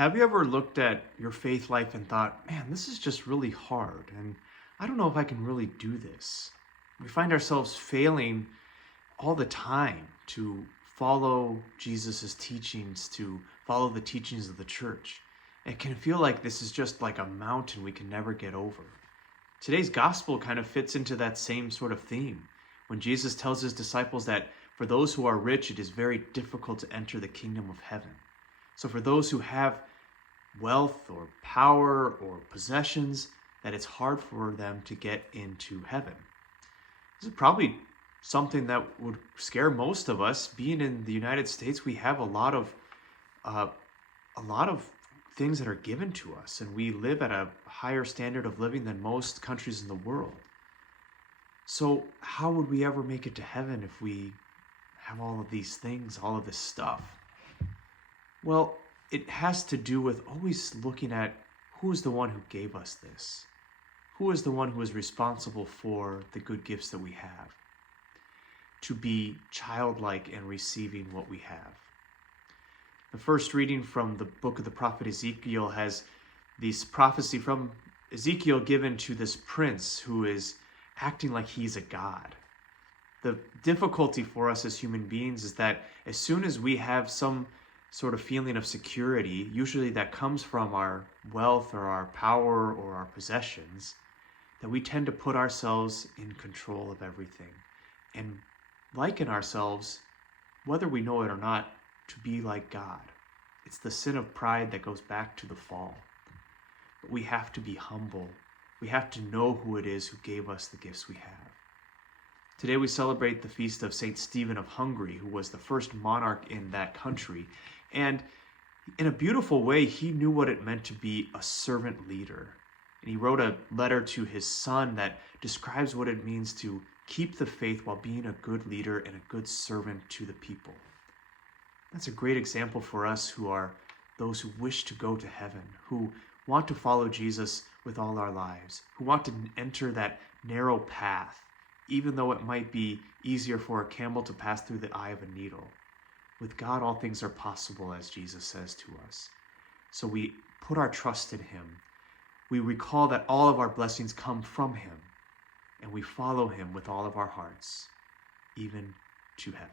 Have you ever looked at your faith life and thought, man, this is just really hard, and I don't know if I can really do this? We find ourselves failing all the time to follow Jesus' teachings, to follow the teachings of the church. It can feel like this is just like a mountain we can never get over. Today's gospel kind of fits into that same sort of theme when Jesus tells his disciples that for those who are rich, it is very difficult to enter the kingdom of heaven. So for those who have wealth or power or possessions, that it's hard for them to get into heaven. This is probably something that would scare most of us. Being in the United States, we have uh, a lot of things that are given to us, and we live at a higher standard of living than most countries in the world. So how would we ever make it to heaven if we have all of these things, all of this stuff? Well, it has to do with always looking at who is the one who gave us this. Who is the one who is responsible for the good gifts that we have? To be childlike in receiving what we have. The first reading from the book of the prophet Ezekiel has this prophecy from Ezekiel given to this prince who is acting like he's a god. The difficulty for us as human beings is that as soon as we have some sort of feeling of security, usually that comes from our wealth or our power or our possessions, that we tend to put ourselves in control of everything and liken ourselves, whether we know it or not, to be like God. It's the sin of pride that goes back to the fall. But we have to be humble. We have to know who it is who gave us the gifts we have. Today we celebrate the feast of Saint Stephen of Hungary, who was the first monarch in that country. And in a beautiful way, he knew what it meant to be a servant leader. And he wrote a letter to his son that describes what it means to keep the faith while being a good leader and a good servant to the people. That's a great example for us who are those who wish to go to heaven, who want to follow Jesus with all our lives, who want to enter that narrow path, even though it might be easier for a camel to pass through the eye of a needle. With God, all things are possible, as Jesus says to us. So we put our trust in him. We recall that all of our blessings come from him, and we follow him with all of our hearts, even to heaven.